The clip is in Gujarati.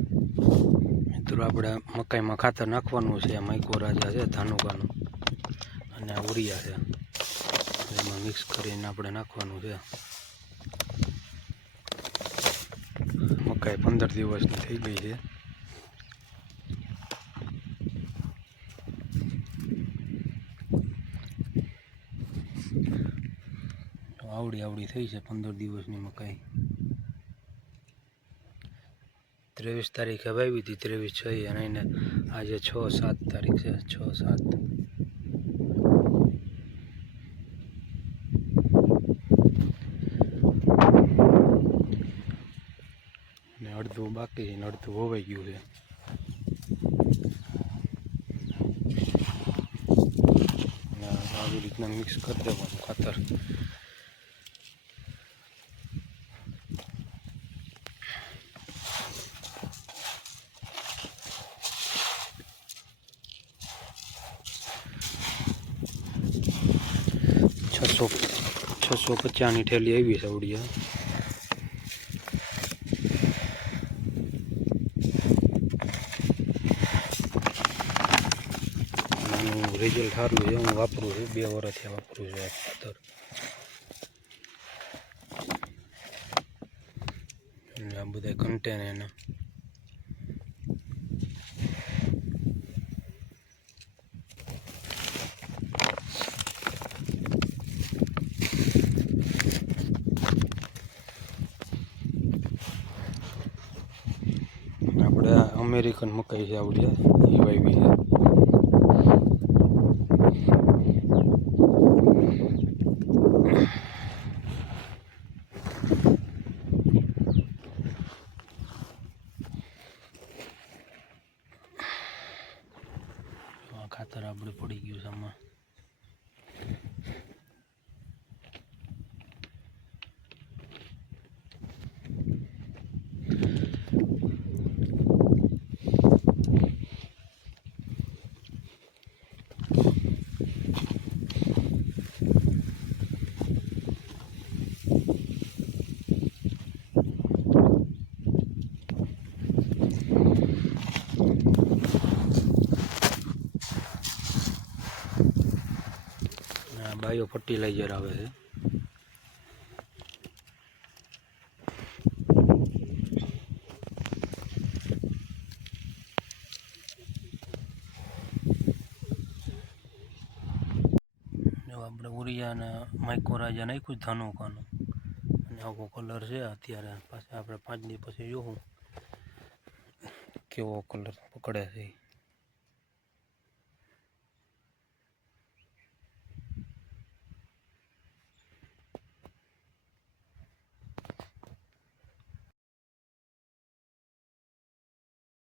મિત્રો, આપણે મકાઈમાં ખાતર નાખવાનું છે. માઇકો રાજા છે, ધાનુકાનું. અને આ ઉરિયા છે. એમાં મિક્સ કરીને આપણે નાખવાનું છે. મકાઈ પંદર દિવસની થઈ ગઈ છે. આવડી આવડી થઈ છે પંદર દિવસની મકાઈ. ત્રેવીસ તારીખે વાવી હતી ત્રેવીસ છ અને એને આજે છ સાત તારીખ છે, છ સાત. ને અડધું બાકી છે, ને અડધું હોવાઈ ગયું છે. આવી રીતના મિક્સ કરી દેવાનું ખાતર. છસો છસો પચાસની ઠેલી આવી છે આવડી રિઝલ્ટ સારું છે, હું વાપરું છું, બે વર્ષથી વાપરું છું આ ખાતર આ બધા કન્ટેન એના આપણે આ અમેરિકન મકાઈ છે આવડી એ વાવી છે. ખાતર આપણે પડી ગયું છે આમાં. બાયો ફર્ટિલાઇઝર આવે છે આપણે ઉરિયા અને માઇકો રાજા નાખ્યું ધાનુકાનું અને આવો કલર છે અત્યારે પાછા આપણે પાંચ દિવસ પછી જોવું કેવો કલર પકડે છે.